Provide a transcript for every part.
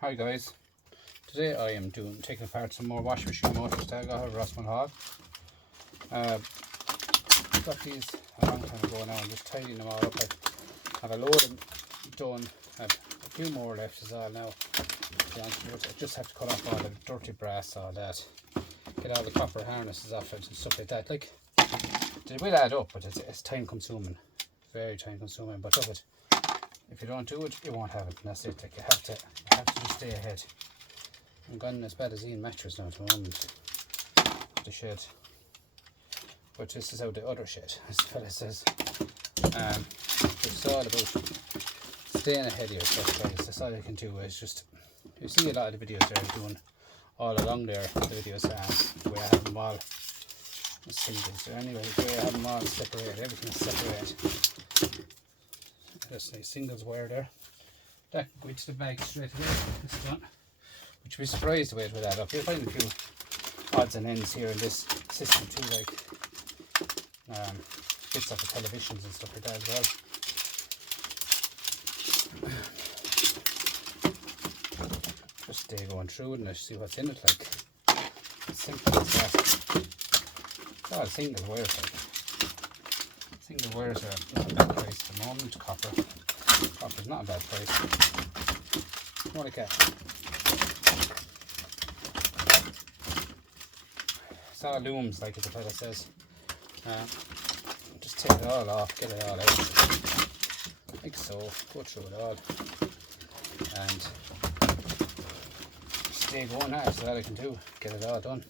Hi guys, today I am taking apart some more washing machine motors that I got at Rossman Hall. Got these a long time ago now. I'm just tidying them all up. I have a load of them done. I have a few more left is all now. I just have to cut off all the dirty brass, all that, get all the copper harnesses off it and stuff like that. Like, it will add up, but it's time consuming, very time consuming. But look, if you don't do it, you won't have it, and that's it. Like, you have to just stay ahead. I'm gone as bad as Ian mattress now at the moment, the shed. But this is out the other shed, as the fella says. It's all about staying ahead of yourself, guys. That's all you can do. Is just, you see a lot of the videos they're doing all along there, the videos the way I have them all singles. Anyway, the way I have them all separated, everything is separated. There's a singles wire there. That can go into the bag straight away. It's done. But you'll be surprised the way it will add up. You'll find a few odds and ends here in this system too, like bits of the televisions and stuff like that as well. Just stay going through it and see what's in it, like. It's simple as that. It's all single wires, like. Single wires are not a bad price at the moment. Copper's not a bad price. More like that. It's all looms, like the fella says. Just take it all off, get it all out, like so. Go through it all, and stay going. That's all I can do. Get it all done.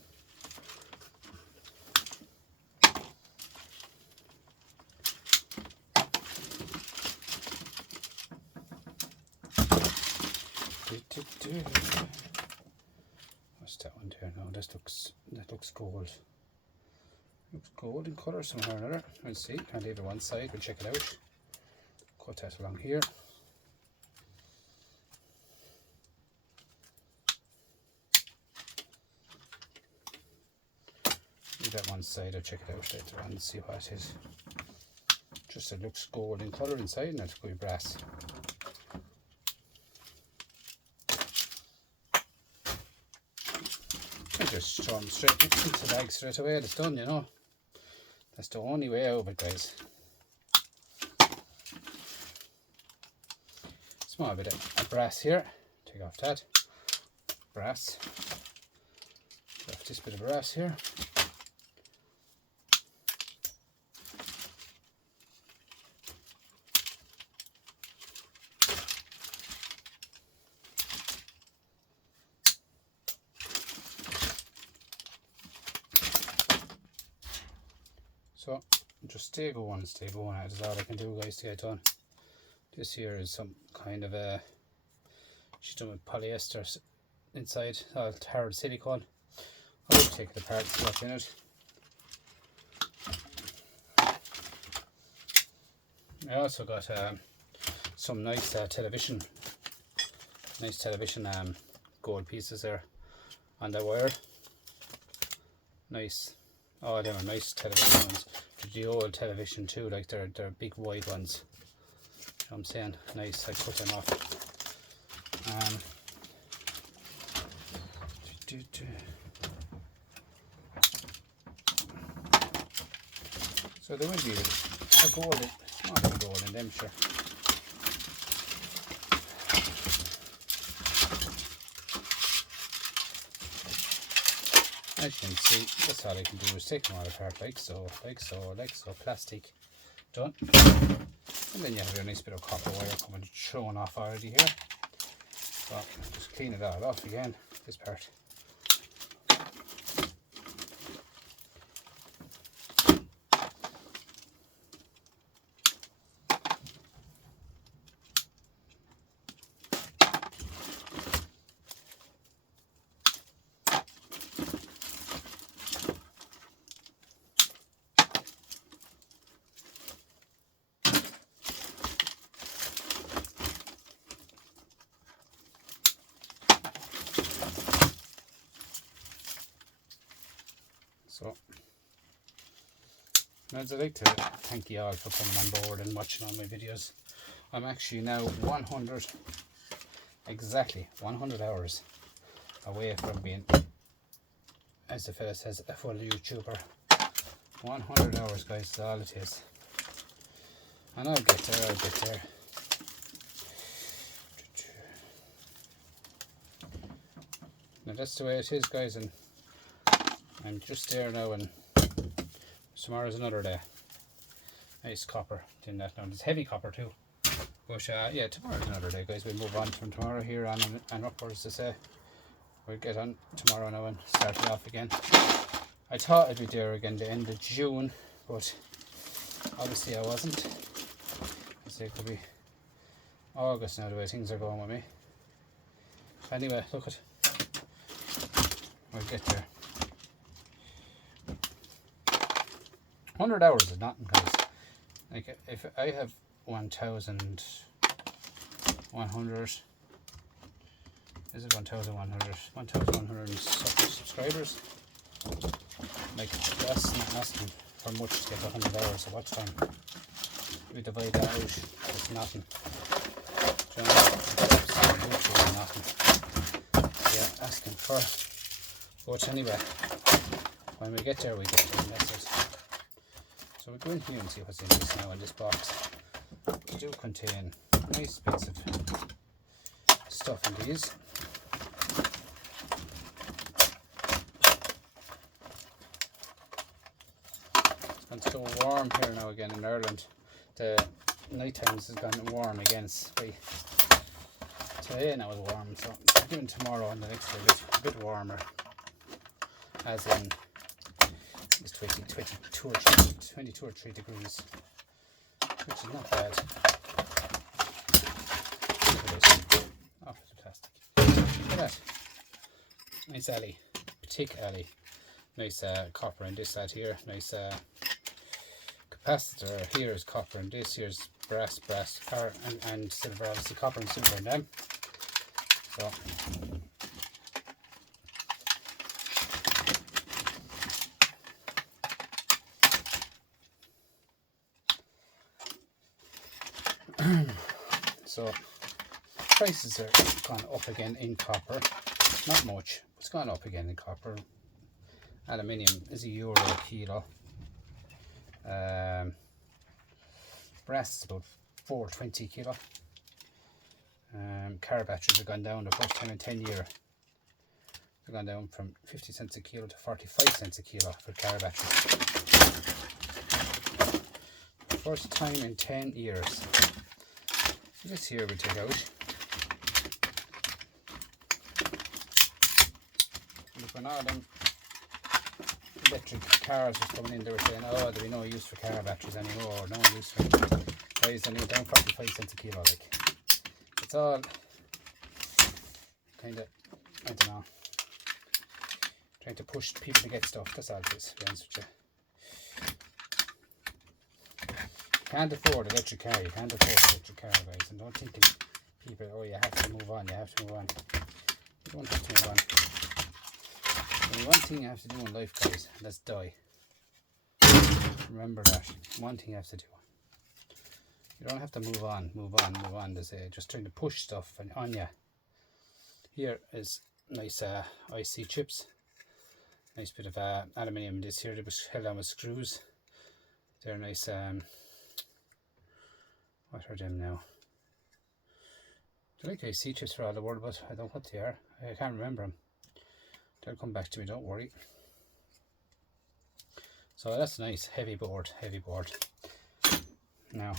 What's that one there now? That looks gold. Looks gold in colour somehow or another. We'll see. I'll leave it one side. We'll check it out. Cut that along here. Leave that one side. I'll check it out later on and see what it is. Just it looks gold in colour inside, and it's going to be brass. I just throw them straight into the bag straight away. It's done, you know. That's the only way out of it, guys. Small bit of brass here. Take off that brass. Take off this bit of brass here. So just stay going. That's all I can do, guys, to get done. This here is some kind of a, she's done with polyester inside, hard silicone. I'll take it apart and see what's in it. I also got some nice television gold pieces there on the wire. Nice. Oh, they were nice television ones. The old television too, like they're big wide ones. You know what I'm saying? Nice. I cut them off. So there will be a gold, small gold in them, sure. As you can see, that's all I can do is take them all apart, like so, plastic, done. And then you have your nice bit of copper wire coming showing off already here. So just clean it all off again, this part. So, I'd like to thank you all for coming on board and watching all my videos. I'm actually now 100 exactly 100 hours away from being, as the fella says, a full YouTuber. 100 hours, guys, is all it is. And I'll get there. Now that's the way it is, guys, and I'm just there now, and tomorrow's another day. Nice copper in that now. It's heavy copper too. But yeah, tomorrow's another day, guys. We'll move on from tomorrow here on and upwards, to say. We'll get on tomorrow now and start it off again. I thought I'd be there again the end of June, but obviously I wasn't. I say it could be August now, the way things are going with me. Anyway, look at, we'll get there. 100 hours is nothing, guys. Like, if I have 1,100, is it 1,100? 1,100 subscribers. Like, that's not asking for much to get 100 hours of watch time. We divide that out, it's nothing. Do you know, absolutely nothing. Yeah, asking for. But anyway, when we get there, we get there, and that's it. So we'll go in here and see what's in this now, in this box. They do contain nice bits of stuff in these. It's so warm here now again in Ireland. The night times has gone warm again. Today now is warm, so even tomorrow and the next day a bit warmer. As in, it's 22 or 3 degrees, which is not bad. Look at this. Oh, it's plastic. Look at that. Nice alley. Thick alley. Nice copper in this side here. Nice capacitor. Here is copper and this. Here's brass, and silver. Obviously copper and silver in them. So so prices are gone up again in copper. Not much, it's gone up again in copper. Aluminium is €1 a kilo. Brass is about $4.20 a kilo. Car batteries have gone down the first time in 10 years. They've gone down from 50 cents a kilo to 45 cents a kilo for car batteries. First time in 10 years. This here we take out. Look, when all them electric cars was coming in, they were saying, oh, there'll be no use for car batteries anymore, no use for guys, and down 45 cents a kilo. Like, it's all kind of, I don't know, trying to push people to get stuff. That's all it is, to be honest with you. Can't afford electric car, you can't afford electric car, guys, and don't think people, oh, you have to move on, you have to move on. You don't have to move on. Only one thing you have to do in life, guys, and that's die. Remember that. One thing you have to do. You don't have to move on, they say, just trying to push stuff on you. Here is nice IC chips. Nice bit of aluminium. This here, they was held on with screws. They're nice, what are them now? They're like IC chips for all the world, but I don't know what they are. I can't remember them. They'll come back to me, don't worry. So that's nice, heavy board. Now,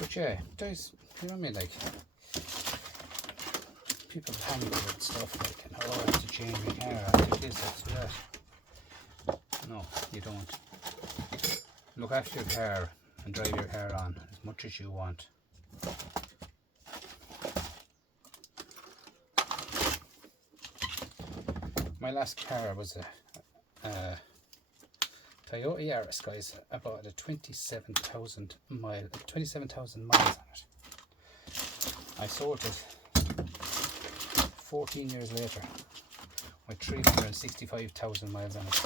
but yeah, guys, you know what I mean, like, people panic about stuff like, oh, I have to change my car, I have to this, I have to that. No, you don't. Look after your car and drive your car on as much as you want. My last car was a Toyota Yaris, guys. I bought a 27,000 miles on it. I sold it 14 years later with 365,000 miles on it.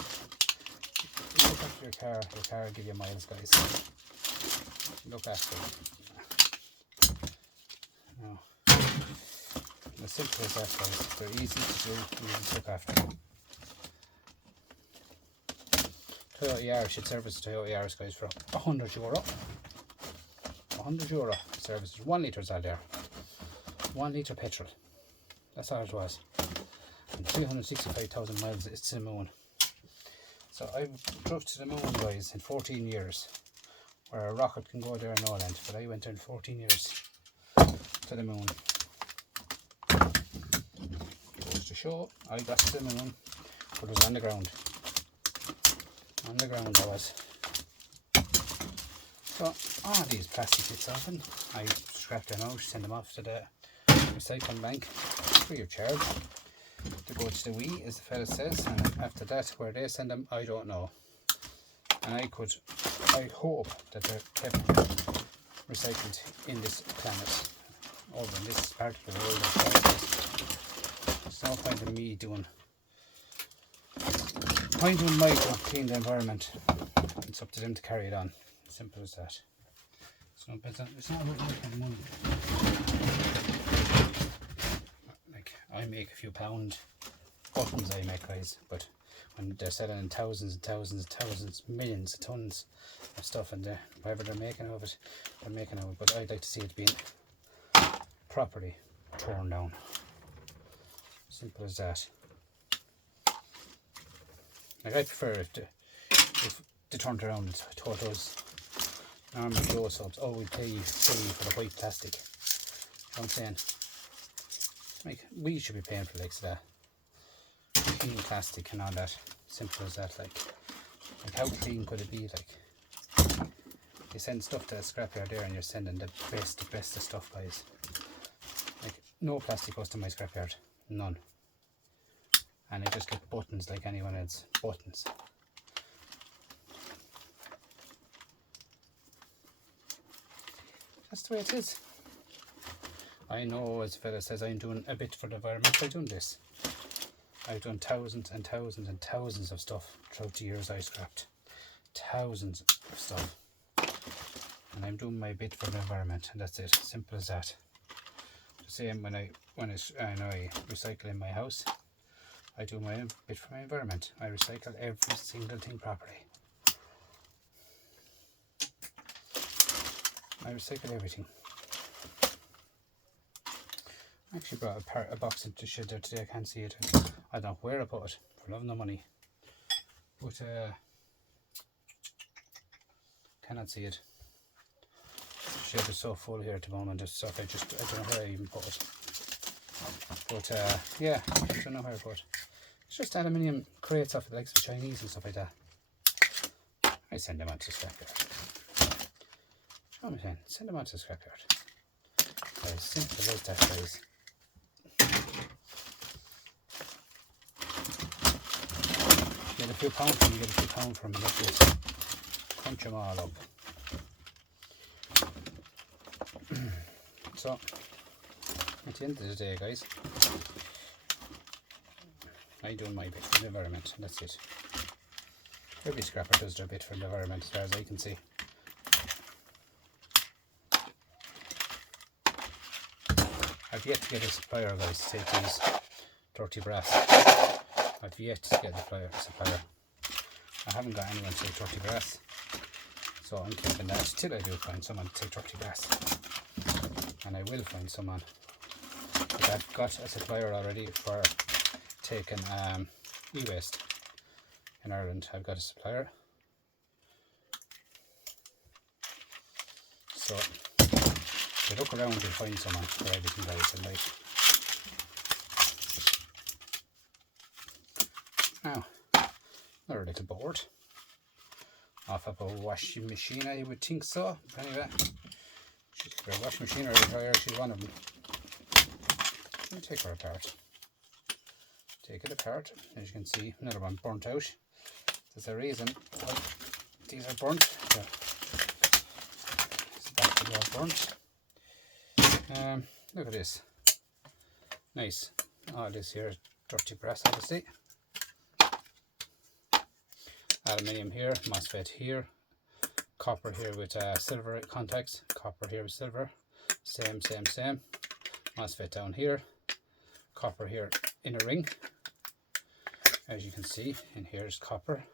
Look after your car will give you miles, guys. Look after it. No. As simple as that, guys. They're easy to do, easy to look after. Toyota Yaris, should service the Toyota Yaris, guys, for €100. €100 service. 1 litre is out there. 1 litre petrol. That's all it was. And 365,000 miles is to the moon. So I've drove to the moon, guys, in 14 years. Where a rocket can go there in no land. But I went there in 14 years to the moon. Goes to show, I got to the moon, but it was on the ground. On the ground I was. So all these plastic bits often, I scrap them out, send them off to the recycling bank free of charge. To go to the Wee, as the fella says, and after that, where they send them, I don't know. And I hope that they're kept recycled in this planet, over in this part of the world. There's no point in me doing my job to clean the environment. It's up to them to carry it on. Simple as that. So it's not about making money. Like, I make a few pound buttons, I make, guys, but when they're selling in thousands and thousands and thousands, millions of tons of stuff, and whatever they're making of it, they're making of it. But I'd like to see it being properly torn down. Simple as that. Like, I prefer if they turned around and told those normal close-ups, oh, we'll pay you for the white plastic. You know what I'm saying? Like, we should be paying for the likes of that. Clean plastic and all that. Simple as that. Like how clean could it be? Like, you send stuff to a scrapyard there and you're sending the best of stuff, guys. Like, no plastic goes to my scrapyard. None. And I just get buttons like anyone else. Buttons. That's the way it is. I know, as the fella says, I'm doing a bit for the environment by doing this. I've done thousands and thousands and thousands of stuff throughout the years I scrapped. Thousands of stuff. And I'm doing my bit for the environment, and that's it. Simple as that. The same when I recycle in my house. I do my own bit for my environment. I recycle every single thing properly. I recycle everything. I actually brought a box into the shed there today. I can't see it. I don't know where I put it, for love nor money. But cannot see it. The shed is so full here at the moment. This stuff I don't know where I even put it. But yeah, I don't know where I put it. It's just aluminium crates off the likes of Chinese and stuff like that. I send them out to the scrapyard. What am I saying? Send them out to the scrapyard. Very simple as that, guys. Get a few pounds from them, get a few pounds from them. Let's just crunch them all up. So, at the end of the day, guys, I do my bit for the environment, and that's it. Every scrapper does their bit for the environment, as far as I can see. I've yet to get a supplier, guys, to take these dirty brass. I've yet to get a supplier. I haven't got anyone to take dirty brass, so I'm keeping that till I do find someone to take dirty brass. And I will find someone. But I've got a supplier already for taking e-waste in Ireland. I've got a supplier. So if you look around, you'll find someone for everything, guys, and right. Now, another little board off of a washing machine, I would think so. Anyway, for a washing machine or a dryer, she's one of them. Let me take her apart. Take it apart. As you can see, another one burnt out. There's a reason why these are burnt. So, it's back to all burnt. Look at this. Nice. All this here, dirty brass, obviously. Aluminium here, MOSFET here, copper here with silver contacts, copper here with silver, same, MOSFET down here, copper here in a ring, as you can see. And here's copper.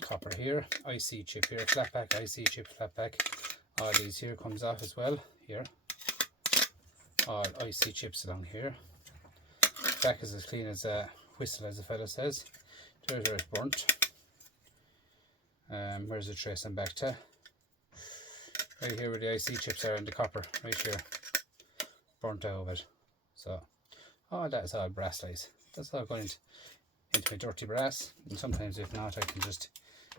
Copper here, IC chip here, flat back, IC chip, flat back. All these here comes off as well. Here, all IC chips along here. Back is as clean as a whistle, as the fellow says. There's where it's burnt. Where's the trace I'm back to? Right here where the IC chips are and the copper, right here. Burnt out of it. So, all that is all brass lies. That's all going into my dirty brass. And sometimes if not, I can just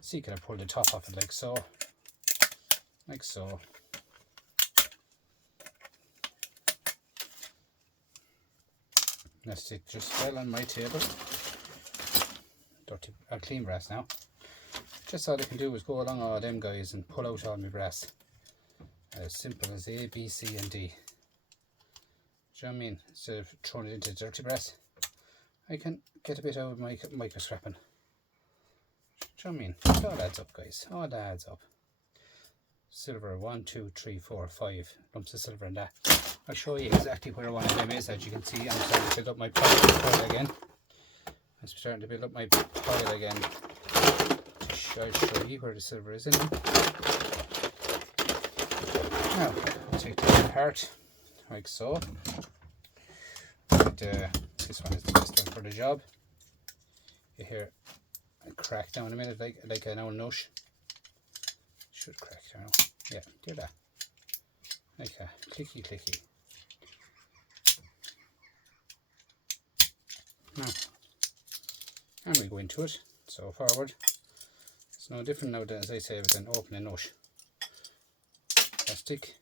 see, can I pull the top off it like so. Like so. That's it, just fell on my table. Dirty, clean brass now. Just all I can do is go along all them guys and pull out all my brass. As simple as A, B, C and D. Do you know what I mean? Instead of throwing it into dirty brass, I can get a bit out of my micro scrapping. Do you know what I mean? It all adds up, guys. All adds up. Silver, 1, 2, 3, 4, 5 lumps of silver in that. I'll show you exactly where one of them is. As you can see, I'm starting to build up my pile again. I'm starting to build up my pile again. I'll show you where the silver is in. Now, I'll take this apart like so. And, this one is the best one for the job. You hear it crack down a minute like an old nush. Should crack down. Yeah, do that. Okay, clicky clicky. Now, and we go into it. So forward. It's no different now, as I say, than opening a nut. Plastic.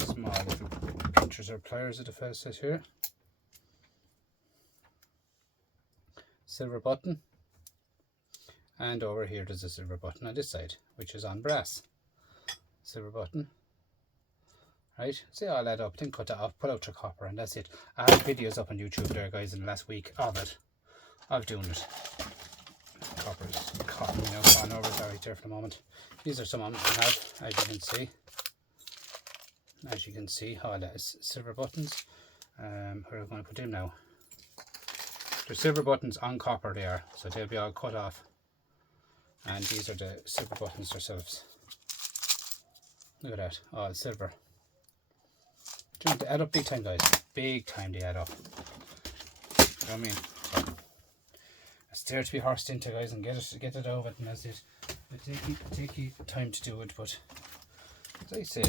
Small little pinchers or pliers that the fellow says here. Silver button. And over here there's a silver button on this side, which is on brass. Silver button. Right, see all that up, then cut that off, pull out your copper, and that's it. I have videos up on YouTube there, guys, in the last week of it, of doing it. Copper's cotton, you know, gone over that right there for the moment. These are some I have, as you can see. As you can see, all that is silver buttons. Where am I going to put them now? The silver buttons on copper they are, so they'll be all cut off. And these are the silver buttons themselves. Look at that, all silver. Do you want to add up big time, guys? Big time they add up. You know what I mean? So, it's there to be horsed into, guys, and get it over it, and that's it. It take you time to do it, but as I say,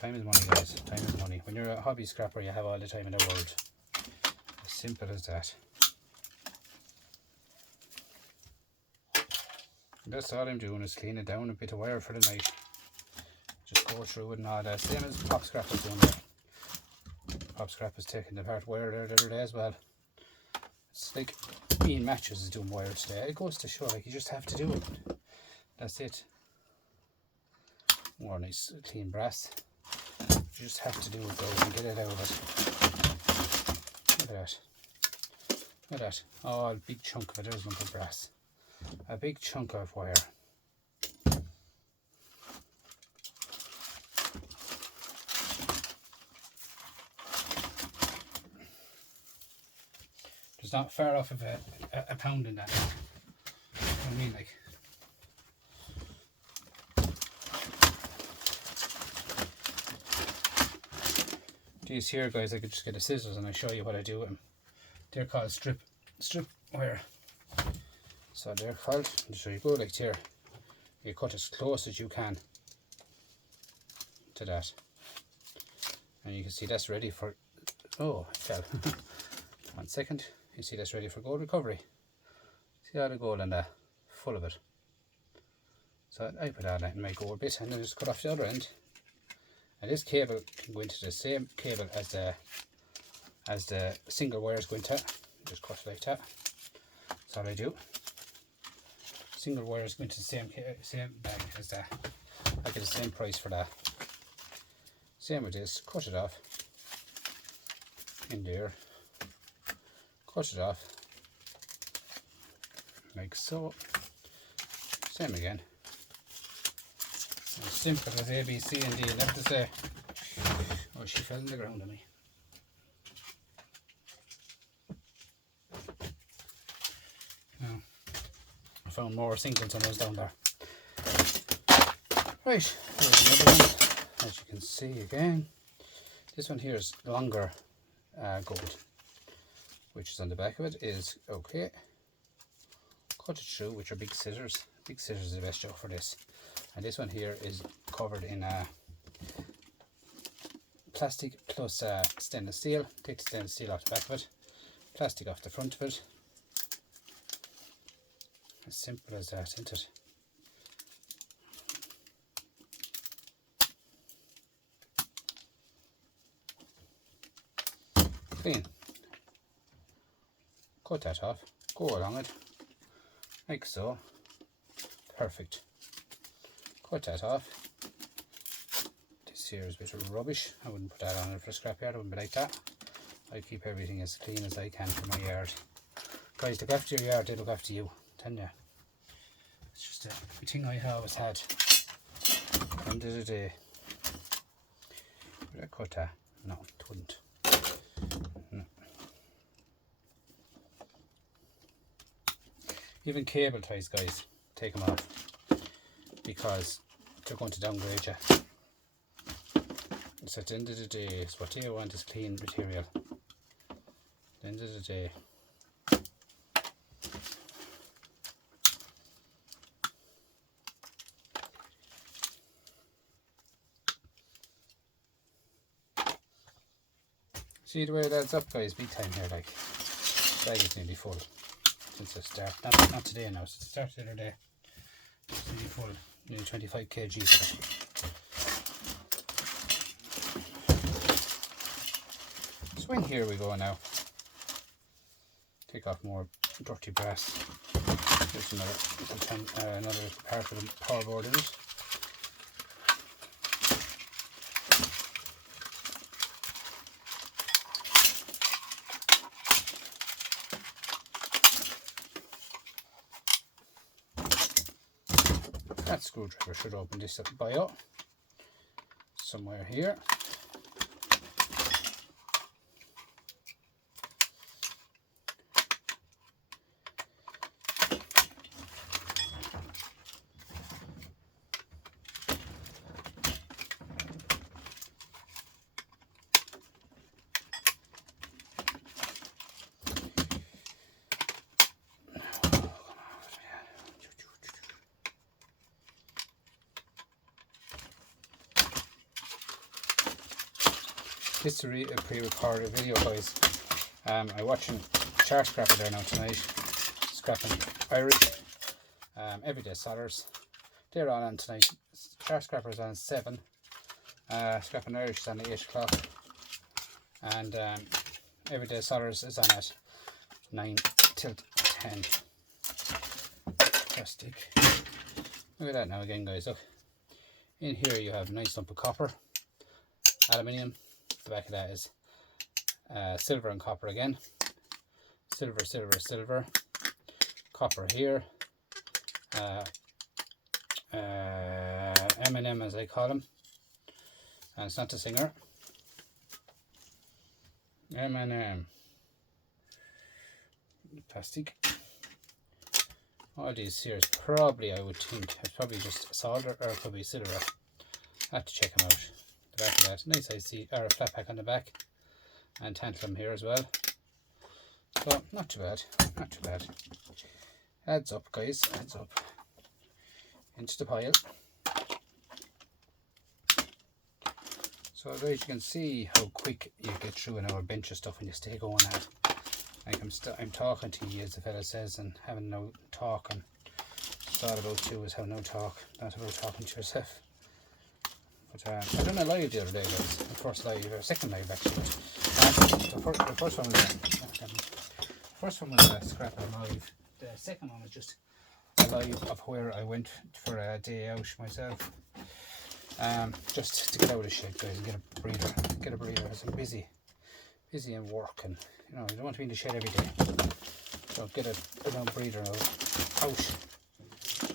time is money, guys. Time is money. When you're a hobby scrapper, you have all the time in the world. As simple as that. And that's all I'm doing is cleaning down a bit of wire for the night. Just go through it and all that. Same as Pop Scrap is doing that. Pop Scrap is taking apart wire there the other day as well. It's like Ian Matches is doing wire today. It goes to show, like, you just have to do it. That's it. More nice clean brass. You just have to do it, though, and get it out of it. Look at that. Look at that. Oh, a big chunk of it. There's a lump of brass. A big chunk of wire. It's not far off of a pound in that. You know what I mean, like. These here, guys, I could just get the scissors and I'll show you what I do with them. They're called strip wire. So they're called, so you go like here, you cut as close as you can to that. And you can see that's ready for, oh, it fell. 1 second. You see that's ready for gold recovery. See all the gold in there, full of it. So I put all that in my gold bit and then just cut off the other end. And this cable can go into the same cable as the single wires go into. Just cut it like that. That's all I do. Single wires go into the same bag as that. I get the same price for that. Same with this. Cut it off. In there. Cut it off. Like so. Same again. As simple as A, B, C and D, and have to say. Oh, she fell in the ground on me. Now, I found more single tunnels down there. Right, here's another one. As you can see again, this one here is longer gold, which is on the back of it, is okay. Cut it through with your big scissors. Big scissors is the best job for this. And this one here is covered in plastic plus stainless steel. Take the stainless steel off the back of it, plastic off the front of it. As simple as that, isn't it? Clean. Cut that off, go along it, like so. Perfect. Cut that off. This here is a bit of rubbish. I wouldn't put that on it for a scrapyard, I wouldn't be like that. I keep everything as clean as I can for my yard. Guys, look after your yard, they look after you. Tell you. It's just a thing I always had. End of the day. Would I cut that? No, it wouldn't. No. Even cable ties, guys, take them off, because they're going to downgrade you. So at the end of the day, it's what you want is clean material. At the end of the day. See the way it adds up, guys, big time here, like. Bag is nearly full since I start. Not today now, since I started the other day. It's nearly full, nearly 25 kg for it. So in here we go now. Take off more dirty brass. There's another part of the power board in it. That screwdriver should open this up bio somewhere here. This is a pre-recorded video, guys. I'm watching Char Scrapper there now tonight, scrapping Irish, Everyday Solders. They're on tonight. Char Scrapper is on at 7, scrapping Irish is on at 8 o'clock, and Everyday Solders is on at 9 till 10. Plastic. Look at that now again, guys. Look, in here you have a nice lump of copper, aluminium. The back of that is silver and copper again. Silver, silver, silver. Copper here. M&M as I call them. And it's not the singer. M&M. Plastic. All these here is probably, I would think, it's probably just solder or it could be silver. I have to check them out. The back of that, nice I see, or a flat pack on the back, and tantalum here as well. So not too bad, not too bad. Adds up, guys, adds up into the pile. So as you can see how quick you get through an hour bench of stuff when you stay going at. Like I'm talking to you, as the fella says, and having no talk, and it's all about you is having no talk, not about talking to yourself. But I done a live the other day, guys. The first live, or second live actually. The first one was a scrapping live. The second one was just a live of where I went for a day out myself. Just to get out of the shed, guys, and get a breather. Because I'm busy and work, and you know, you don't want to be in the shed every day. So get a breather out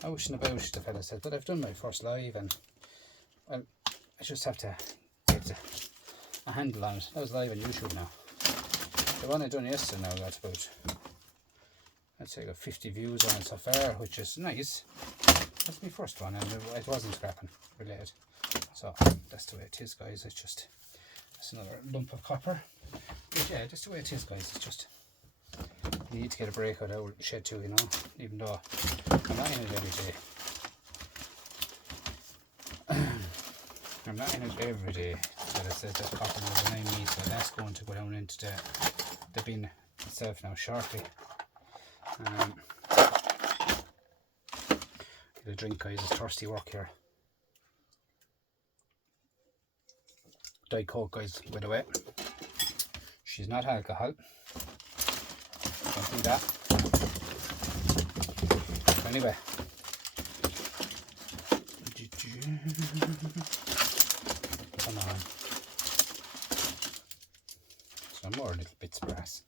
and about, the fella said. But I've done my first live, and Well, I just have to get a handle on it. That was live on YouTube now. The one I done yesterday now got about, I'd say, got 50 views on it so far, which is nice. That's my first one, and it wasn't scrapping related. So that's the way it is, guys. It's just, that's another lump of copper. But yeah, that's the way it is, guys. It's just, you need to get a break out of the shed too, you know, even though I'm not in it every day. I'm not in it every day, but it says that copper was an meat, so that's going to go down into the bin itself now shortly. Get a drink, guys. It's thirsty work here. Diet Coke, guys, by the way. She's not alcohol. Don't do that. Anyway. Come on. Some more little bits of brass.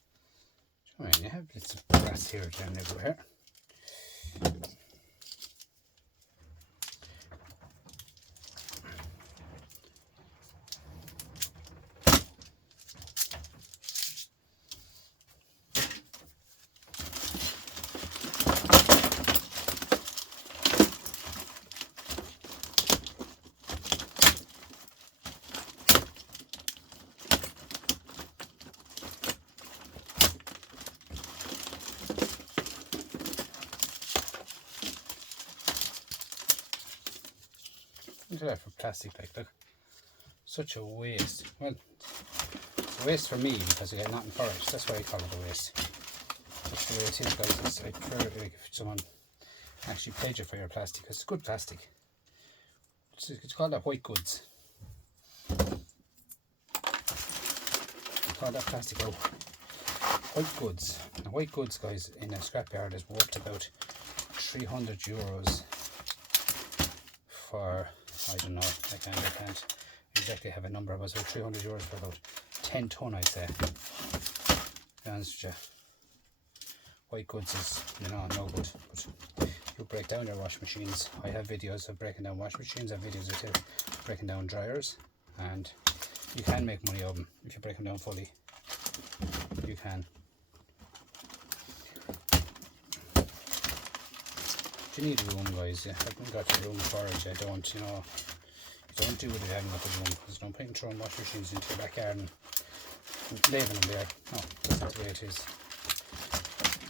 I mean, you have bits of brass here and everywhere. Look at that for plastic, like, look. Such a waste. Well, it's a waste for me because I get nothing for it. That's why I call it a waste. That's the way it is, guys. It's like, if someone actually paid you for your plastic, because it's good plastic. It's called that white goods. They call that plastic out. White goods. Now, white goods, guys, in a scrapyard is worth about €300 for, I don't know, I can't exactly have a number, but it's about €300 for about 10 ton, I'd say. To be honest with you, white goods is, you know, no good. But you break down your wash machines. I have videos of breaking down wash machines. I have videos of breaking down dryers, and you can make money of them if you break them down fully. You can. You need a room, guys. Yeah, I haven't got a room for it. I don't, you know, you don't do it if you haven't got a room, because don't put throwing wash machines into your backyard and leaving them there. No, that's not the way it is.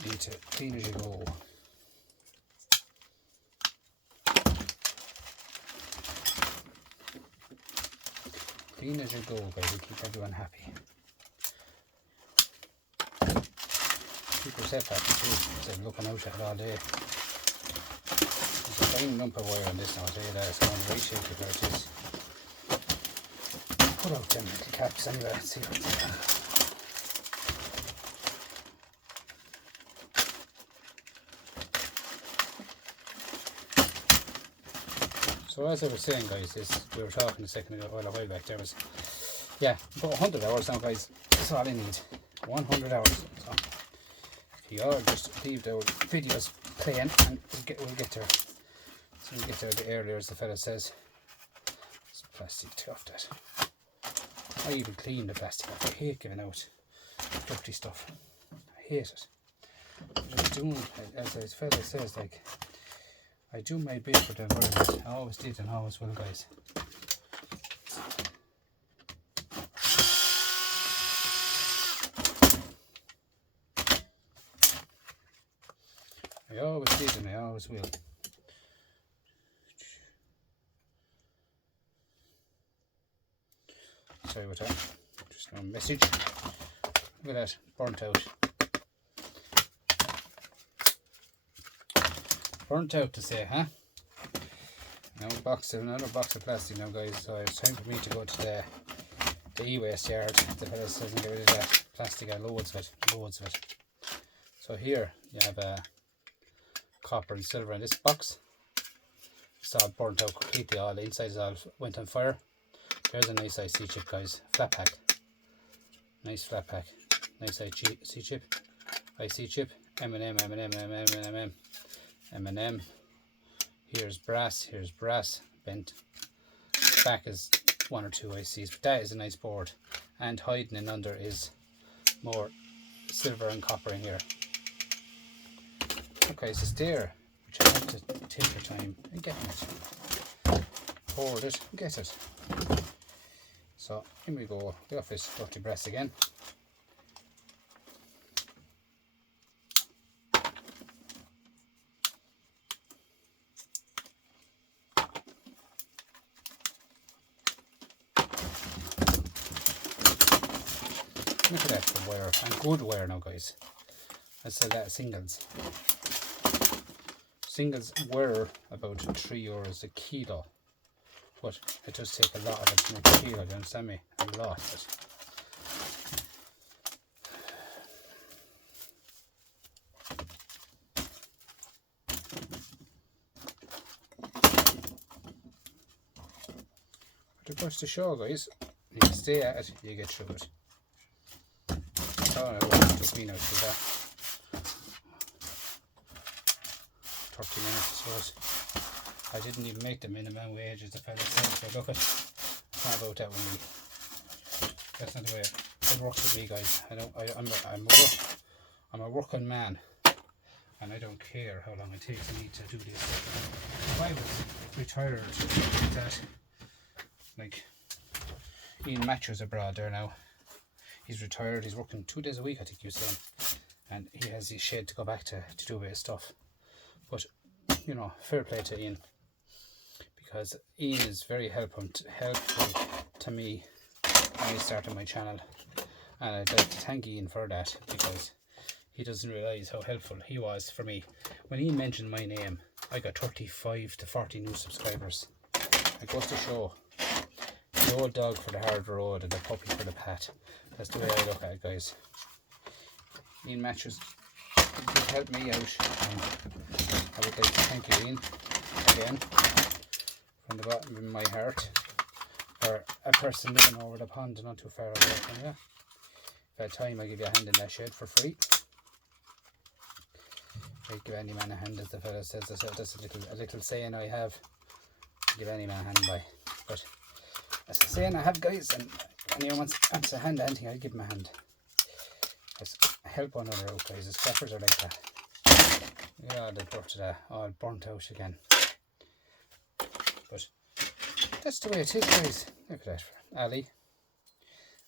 You need to clean as you go. Clean as you go, guys. You keep everyone happy. Keep yourself happy too, instead of looking out at it all day. There's a fine lump of wire on this now, I'll tell you that. It's going right shaky where it is. Put out them little caps anyway, let's see what they are. So as I was saying, guys, we were talking a second ago, well, a while back, there was, yeah, about 100 hours now, guys. That's all I need. 100 hours. So if you all just leave the videos playing, and we'll get there. So we'll get there a bit earlier, as the fella says. Some plastic to off that. I even clean the plastic off. I hate giving out dirty stuff. I hate it. But I'm doing, as the fella says, like, I do my bit for the environment. I always did and always will, guys. I always did and I always will. Sorry about that. Just a message. Look at that, burnt out. Burnt out to say, huh? Another box of plastic now, guys. So it's time for me to go to the e-waste yard. The fella doesn't get rid of that plastic. I loads of it. So here you have copper and silver in this box. It's all burnt out completely. All the inside is all went on fire. There's a nice IC chip, guys. Flat pack. Nice flat pack. Nice IC chip. IC chip. M&M. Here's brass. Bent. back is 1 or 2 ICs, but that is a nice board. And hiding in under is more silver and copper in here. Okay, so there, which I have to take your time in getting it. Hold it, get it. So here we go, get off this dirty brass again. Look at that for wire, and good wire now, guys. I sell that singles. Singles were about €3 a kilo, but it does take a lot of it to make a kilo, you understand me? A lot of it. But it goes to show, guys, you stay at it, you get through it. Oh, it took me now to do that. 30 minutes, I suppose. I didn't even make the minimum wage as the fella said, so look at it's not about that with me. That's not the way it works with me, guys. I'm a working man, and I don't care how long it takes me to do this. If I was retired like that, like Ian Matthews abroad there now, he's retired, he's working 2 days a week, I think you said, and he has his shed to go back to do a bit of stuff. But you know, fair play to Ian, because Ian is very helpful to me when I started my channel, and I'd like to thank Ian for that, because he doesn't realise how helpful he was for me. When Ian mentioned my name, I got 35 to 40 new subscribers. It goes to show, the old dog for the hard road and the puppy for the pat. That's the way I look at it, guys. Ian Matthews did help me out, and I would like to thank you, Ian, again, from the bottom of my heart, for a person living over the pond, not too far away from you. If I had time, I'll give you a hand in that shed for free. I'd give any man a hand, as the fella says. That's a little saying I have. Give any man a hand by. But that's a saying I have, guys, and anyone wants a hand, anything, I'll give him a hand. Just help one another out, guys. The scrappers are like that. Yeah, the dirt of that, all burnt out again. But that's the way it is, guys. Look at that.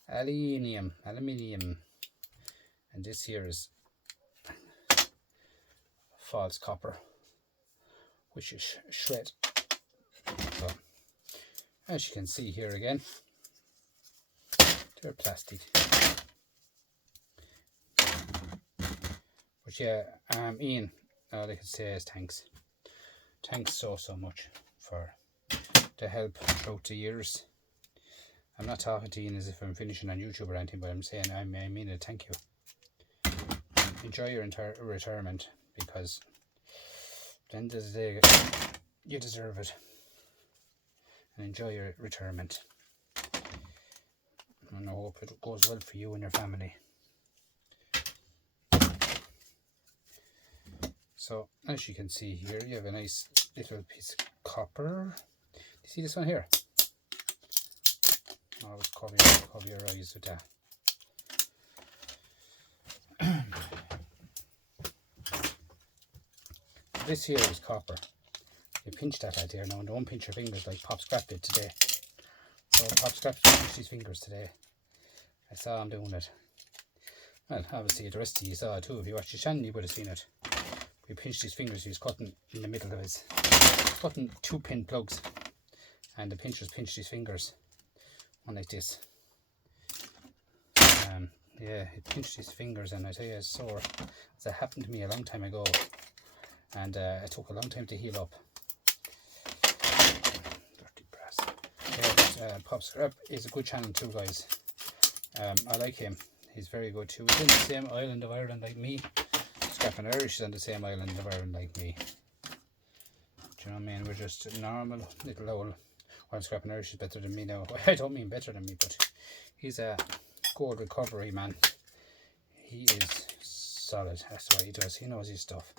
Aluminium. And this here is false copper, which is shred. So, as you can see here again, they're plastic. But yeah, Ian, all I can say is thanks. Thanks so much for the help throughout the years. I'm not talking to Ian as if I'm finishing on YouTube or anything, but I'm saying I mean it. Thank you. Enjoy your entire retirement, because at the end of the day, you deserve it. And enjoy your retirement. And I hope it goes well for you and your family. So, as you can see here, you have a nice little piece of copper. You see this one here? Always cover your eyes with that. This here is copper. You pinch that out there now, and don't pinch your fingers like Pop Scrap did today. So Pop Scrap pinched his fingers today. I saw him doing it. Well, obviously the rest of you saw it too. If you watched his channel, you would have seen it. He pinched his fingers. He was cutting in the middle of his, cutting 2 pin plugs, and the pinchers pinched his fingers, one like this. Yeah, it pinched his fingers, and I tell you, it's sore. That happened to me a long time ago, and it took a long time to heal up. Dirty brass. Yeah, Pop Scrap is a good channel too, guys. I like him. He's very good too. He's in the same island of Ireland like me. Scrapping Irish is on the same island of Ireland like me. Do you know what I mean? We're just normal little old. Well, Scrapping Irish is better than me now. I don't mean better than me, but he's a gold recovery man. He is solid. That's what he does. He knows his stuff.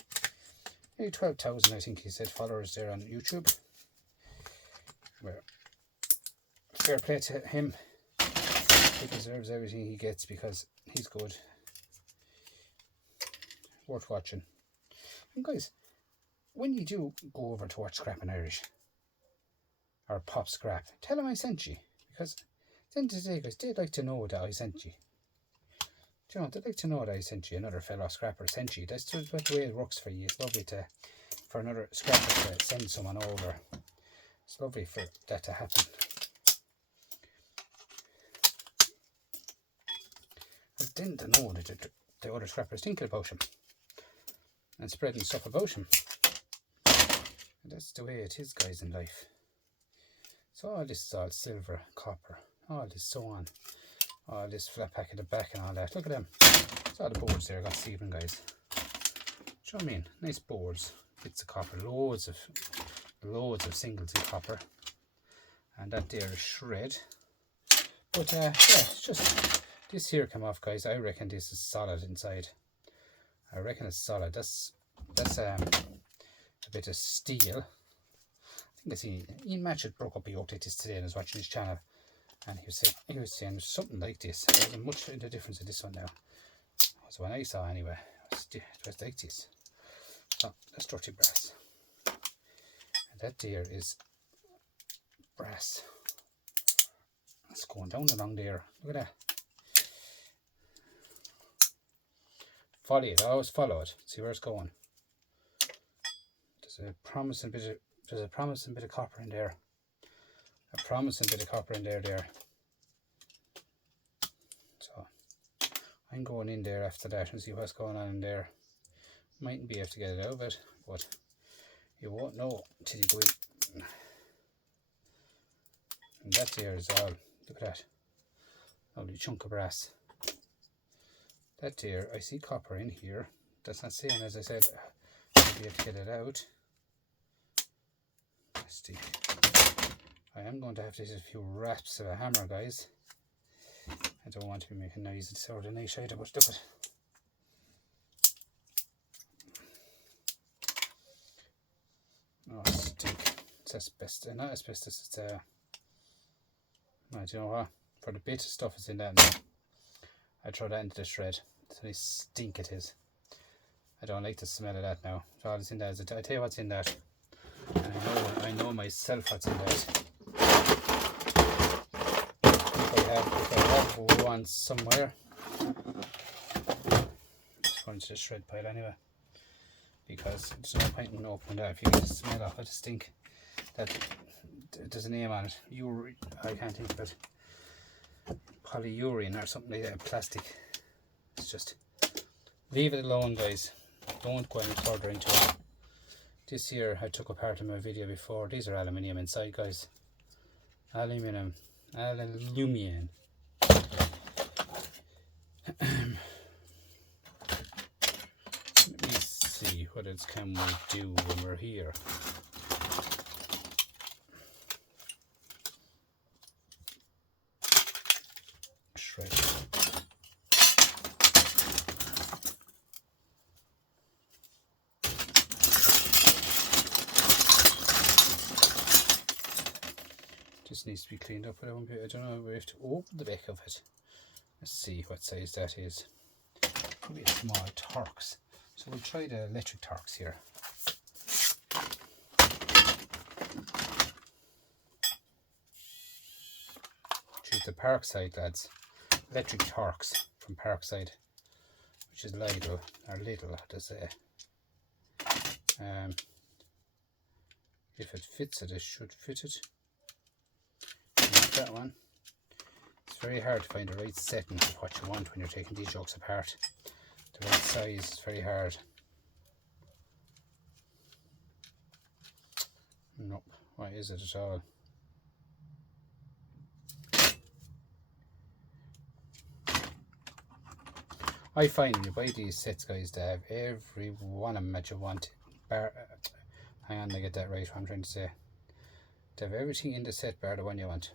12,000, I think he said, followers there on YouTube. Where fair play to him. He deserves everything he gets because he's good. Worth watching. And guys, when you do go over to watch Scrapping Irish or Pop Scrap, tell him I sent you, because at the end of the day, guys, they'd like to know that I sent you. Do you know, they'd like to know that I sent you, another fellow scrapper sent you. That's just what the way it works for you. It's lovely for another scrapper to send someone over. It's lovely for that to happen. And then to know that the other scrappers thinking about him and spreading stuff about him. And that's the way it is, guys, in life. So all this is all silver, copper, all this so on. All this flat pack at the back and all that. Look at them. It's all the boards there I got Stephen, guys. Do you know what I mean? Nice boards. Bits of copper. Loads of singles in copper. And that there is shred. But yeah, it's just this here come off, guys. I reckon this is solid inside. I reckon it's solid. That's a bit of steel. I think I see Ian Matchett broke up a yoke like this today and was watching his channel, and he was saying something like this. There wasn't much in the difference in this one now. That's what I saw anyway. It was like this. So that's dirty brass. And that there is brass. It's going down along there. Look at that. Follow it. Always follow it. See where it's going. There's a promising bit of copper in there. A promising bit of copper in there. So I'm going in there after that and see what's going on in there. Mightn't be able to get it out of it, but you won't know until you go in. And that there is all. Look at that. Lovely chunk of brass. That there, I see copper in here. That's not saying, as I said, I'll be able to get it out. Let's see. I am going to have to use a few raps of a hammer, guys. I don't want to be making noise at sort of night either, but look at it. Oh, stink. It's asbestos. Not asbestos, it's I don't know what. For the bit of stuff that's in that now, I throw that into the shred. It's a nice stink it is. I don't like the smell of that now. So all that's in that is, I tell you what's in that. And I know myself what's in that. If I have one somewhere, it's going to the shred pile anyway. Because there's no point in opening that if you get the smell of it, stink. That there's a name on it. I can't think of it. Polyurine or something like that. Plastic. It's just leave it alone, guys. Don't go any further into it. This here I took apart in my video before. These are aluminium inside, guys. Aluminium. Let me see what else can we do when we're here. Shred. Just needs to be cleaned up a little bit. I don't know, we have to open the back of it. Let's see what size that is. Maybe a small Torx. So we'll try the electric Torx here. Choose the Parkside, lads. Electric Torx from Parkside, which is Lidl, or Lidl, to say. If it fits it, it should fit it. Not that one. It's very hard to find the right setting of what you want when you're taking these yokes apart. The right size is very hard. Nope. Why is it at all? I find when you buy these sets, guys, they have every one of them that you want. Hang on, I get that right, what I'm trying to say. They have everything in the set bar the one you want.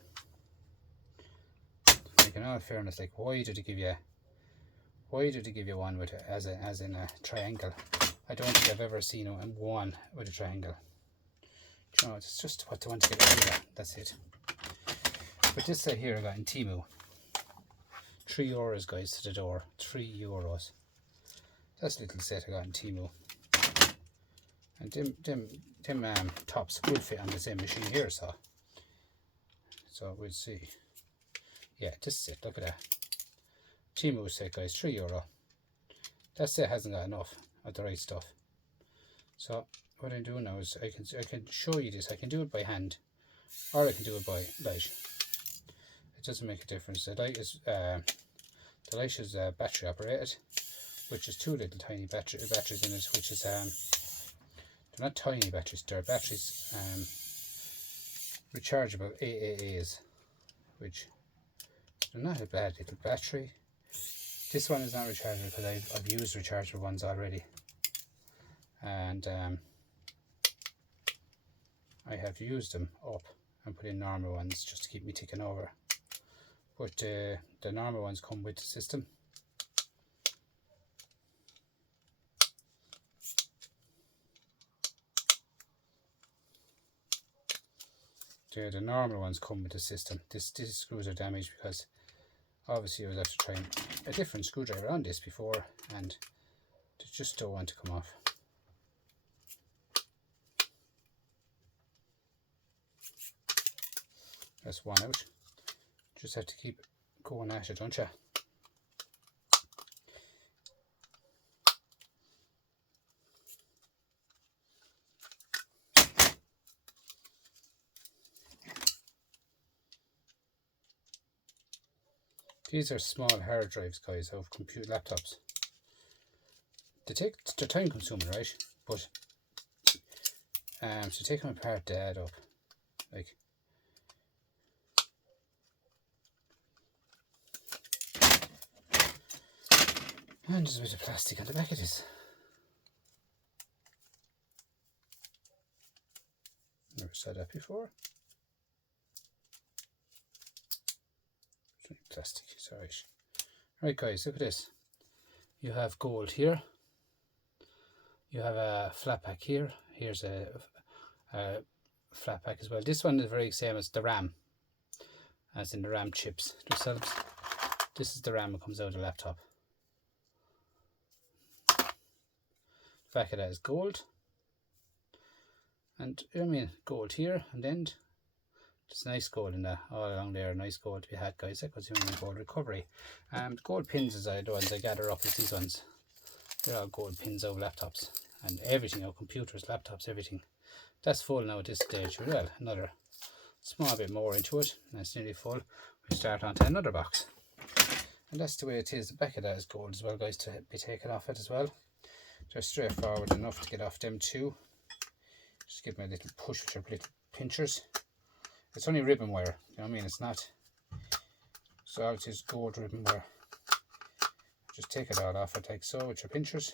Like, in all fairness, like, why did they give you one with as in a triangle? I don't think I've ever seen one with a triangle. You know, it's just what they want to get out of that. That's it. But this set here I got in Temu. €3 guys to the door. €3. That's a little set I got in Temu. And them tops will fit on the same machine here, so we'll see. Yeah, this set, look at that. Temu set guys, €3. That set hasn't got enough of the right stuff. So what I'm doing now is I can show you this. I can do it by hand, or I can do it by light. It doesn't make a difference. The light is battery operated, which is two little tiny batteries in it, which is they're not tiny batteries. They're batteries rechargeable AAAs, which they're not a bad little battery. This one is not rechargeable because I've used rechargeable ones already, and I have used them up and put in normal ones just to keep me ticking over. But the normal ones come with the system. The normal ones come with the system. These screws are damaged because obviously I was after trying a different screwdriver on this before, and they just don't want to come off. That's one out. Just have to keep going at it, don't you? These are small hard drives, guys, of computer laptops. They're time consuming, right? But so take them apart, to add up, like. And there's a bit of plastic on the back of this. Never saw that before. Plastic, sorry. Right guys, look at this. You have gold here. You have a flat pack here. Here's a flat pack as well. This one is very same as the RAM, as in the RAM chips themselves. This is the RAM that comes out of the laptop. The back of that is gold, and I mean gold here, and then there's nice gold in that all along there. Nice gold to be had, guys. That goes in gold recovery. Gold pins is the ones I gather up is these ones. They're all gold pins of laptops and everything, of computers, laptops, everything. That's full now at this stage. Well, another small bit more into it, and it's nearly full. We start onto another box, and that's the way it is. The back of that is gold as well, guys, to be taken off it as well. They're straightforward enough to get off them too. Just give me a little push with your little pinchers. It's only ribbon wire, you know what I mean? It's not. So it is gold ribbon wire. Just take it all off it like so with your pinchers.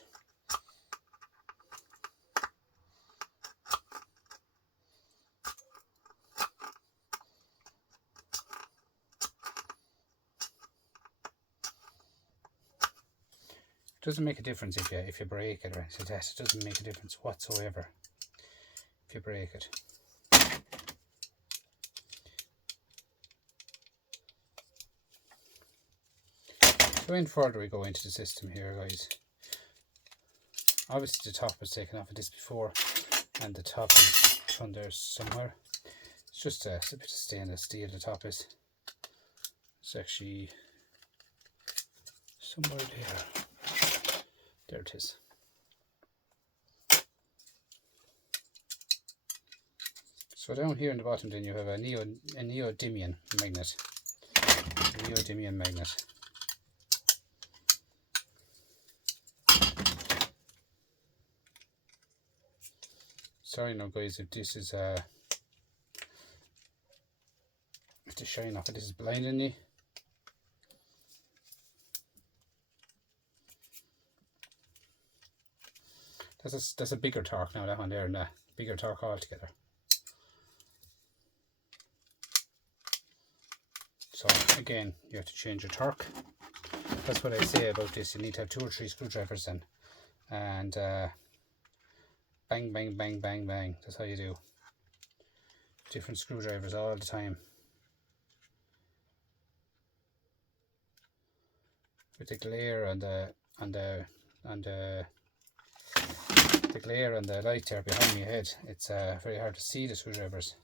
It doesn't make a difference if you break it or anything like that. It doesn't make a difference whatsoever if you break it. So in further we go into the system here, guys. Obviously the top was taken off of this before, and the top is on there somewhere. It's just it's a bit of stainless steel, the top is. It's actually somewhere there. There it is. So down here in the bottom then you have a neodymium magnet. Neodymium magnet. Sorry now guys if this is if the shine off it, this is blinding me. That's a bigger torque now, that one there, and a bigger torque altogether. So again, you have to change your torque. That's what I say about this. You need to have 2 or 3 screwdrivers then, and bang, bang, bang, bang, bang. That's how you do. Different screwdrivers all the time. with the glare and the glare and the light there behind my head, it's very hard to see the screwdrivers.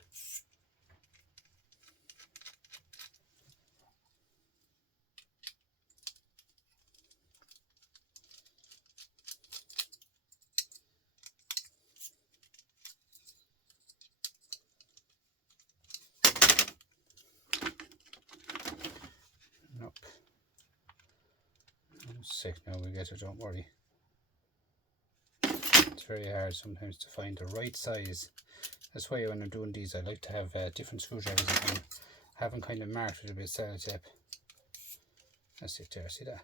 Nope. I'm sick now, we get it, don't worry. It's very hard sometimes to find the right size. That's why when I'm doing these, I like to have different screwdrivers and have them kind of marked with a bit of sellotape. That's it there, see that?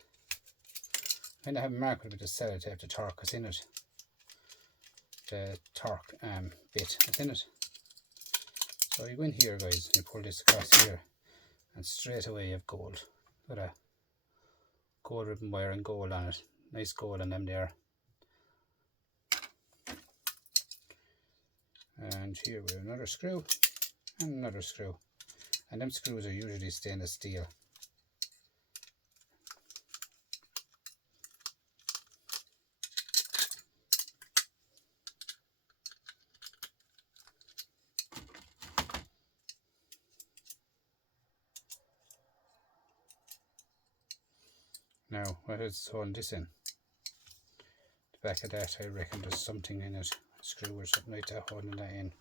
Kind of have them marked with a bit of sellotape, the torque is in it. The torque bit that's in it. So you go in here, guys, and you pull this across here, and straight away you have gold. Look at that. Gold ribbon wire and gold on it. Nice gold on them there. And here we have another screw and another screw, and them screws are usually stainless steel. Now, what is holding this in? The back of that, I reckon there's something in it, a screw or something like that holding that in.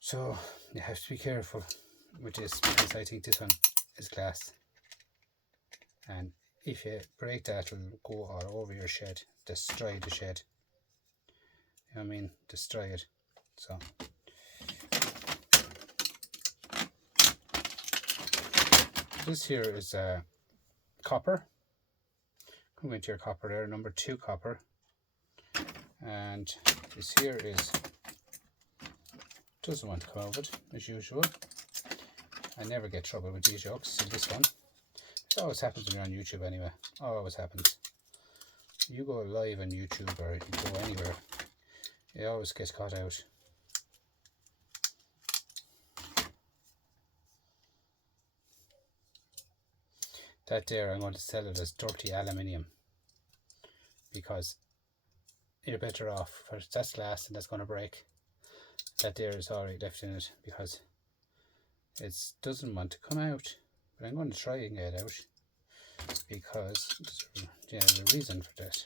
So you have to be careful with this, because I think this one is glass, and if you break that, it'll go all over your shed, destroy the shed. You know what I mean? Destroy it. So this here is copper. Come into your copper there, number 2 copper, and this here is doesn't want to come out of it as usual. I never get trouble with these yokes. See this one? It always happens when you're on YouTube anyway. Always happens. You go live on YouTube or you go anywhere, it always gets caught out. That there, I'm going to sell it as dirty aluminium, because you're better off, because that's glass and that's going to break. That there is already left in it because it doesn't want to come out, but I'm going to try and get it out because there's a reason for that.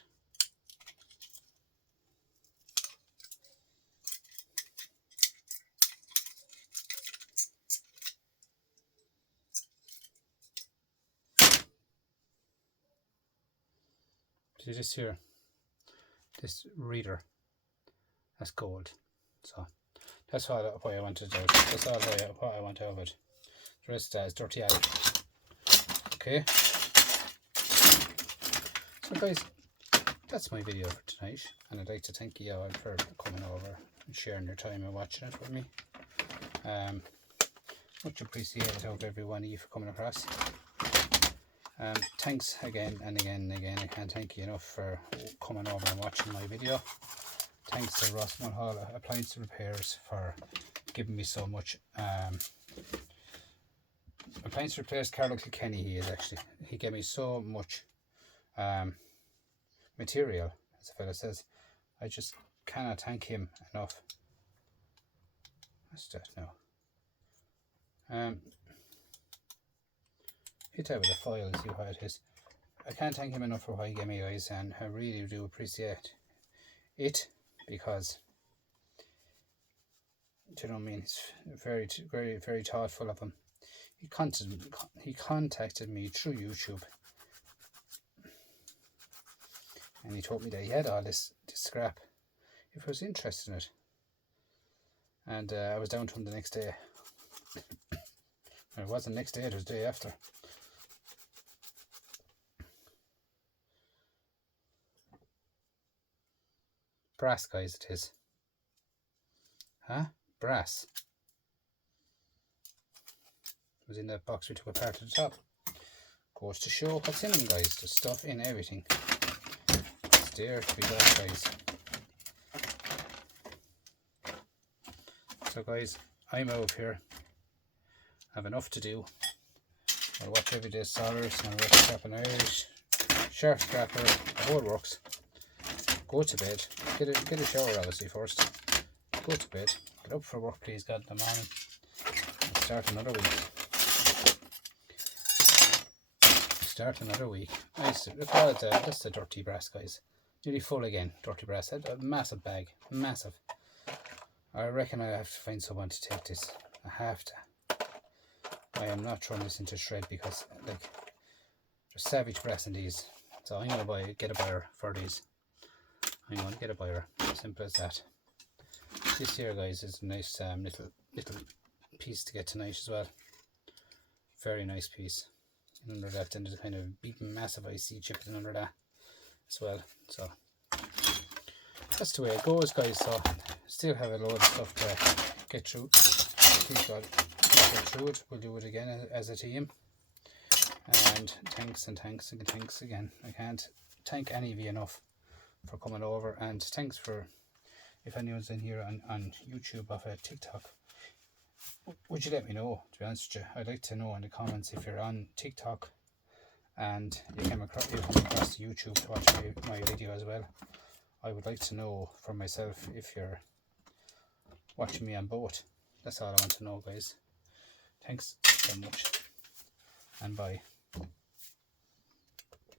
See this here, this reader, that's gold. So that's why I wanted to do. That's all what I want out of it. The rest of that is dirty out. Okay. So guys, that's my video for tonight, and I'd like to thank you all for coming over and sharing your time and watching it with me. Much appreciated out of every one of you for coming across. Thanks again and again and again. I can't thank you enough for coming over and watching my video. Thanks to Ross Mulhall Appliance Repairs for giving me so much. Appliance Repairs, Carlo Kilkenny, he gave me so much material, as the fella says. I just cannot thank him enough. What's that now? Hit that with a foil and see what it is. I can't thank him enough for what he gave me, guys, and I really do appreciate it, because, do you know what I mean, it's very, very, very thoughtful of him. He contacted me through YouTube, and he told me that he had all this scrap if I was interested in it, and I was down to him the next day. It wasn't the next day, it was the day after. Brass, guys, it is. Huh? Brass. It was in that box we took apart at the top. Goes to show what's in them, guys. There's stuff in everything. It's there to be got, guys. So guys, I'm out here. I have enough to do. I'll watch everyday solders and work scrapping Irish, sharp scrapper, the whole works. Go to bed, get a shower obviously first. Go to bed, get up for work please God in the morning. And start another week. Nice, look at that, that's the dirty brass guys. Nearly full again, dirty brass. A massive bag, massive. I reckon I have to find someone to take this. I have to. I am not throwing this into shred because like there's savage brass in these. So I'm gonna get a buyer for these. I'm gonna get a buyer. Simple as that. This here guys is a nice little piece to get tonight as well. Very nice piece. And under that then there's a kind of big massive IC chip under that as well. So that's the way it goes guys. So still have a load of stuff to get through. Please God, get through it. We'll do it again as a team. And thanks again. I can't thank any of you enough for coming over, and thanks for, if anyone's in here on YouTube or TikTok, would you let me know? To be honest with you, I'd like to know in the comments if you're on TikTok and you come across the YouTube to watch my video as well. I would like to know for myself if you're watching me on both. That's all I want to know guys. Thanks so much and bye.